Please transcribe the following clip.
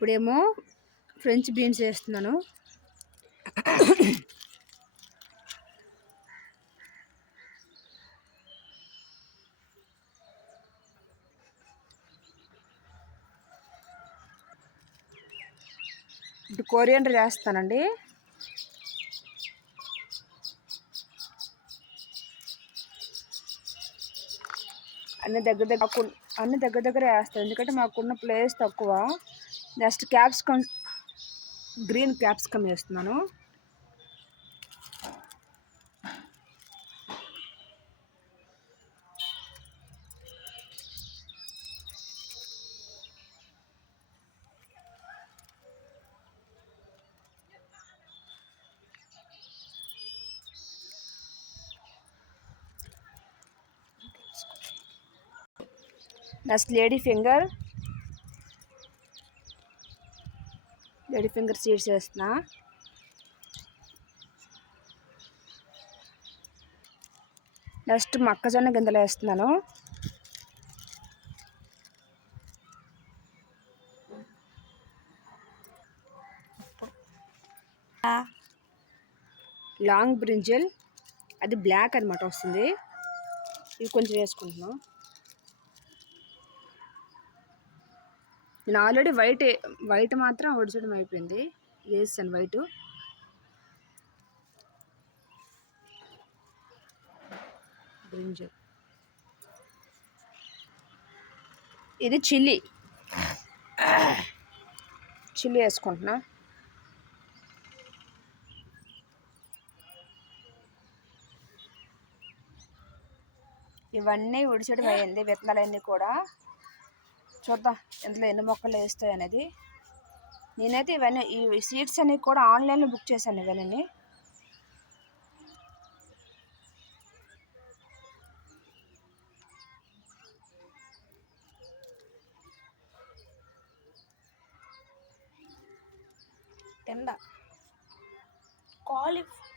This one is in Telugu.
ఇప్పుడేమో ఫ్రెంచ్ బీన్స్ వేస్తున్నాను. ఇప్పుడు కొరియాండర్ వేస్తానండి. అన్ని దగ్గర దగ్గర వేస్తాను, ఎందుకంటే మాకున్న ప్లేస్ తక్కువ. నెక్స్ట్ క్యాప్సికమ్, గ్రీన్ క్యాప్సికమ్ వేస్తున్నాను. నెక్స్ట్ లేడీ ఫింగర్ సీడ్స్ వేస్తున్నా. నెక్స్ట్ మొక్కజొన్న గింజలు వేస్తున్నాను. లాంగ్ బ్రింజల్, అది బ్లాక్ అనమాట వస్తుంది, ఇది కొంచెం వేసుకుంటున్నాం. నేను ఆల్రెడీ వైట్ మాత్రం ఒడిచడం అయిపోయింది, వేసాను వైట్. బ్రింజల్, ఇది చిల్లీ వేసుకుంటున్నా. ఇవన్నీ ఉడిచడం అయ్యింది, విత్తనాలన్నీ కూడా. చూద్దాం ఇందులో ఎన్ని మొక్కలు వేస్తాయి అనేది. నేనైతే ఇవన్నీ ఈ సీడ్స్ అన్ని కూడా ఆన్లైన్లో బుక్ చేశాను. ఇవన్నీ కాలీఫ్లవర్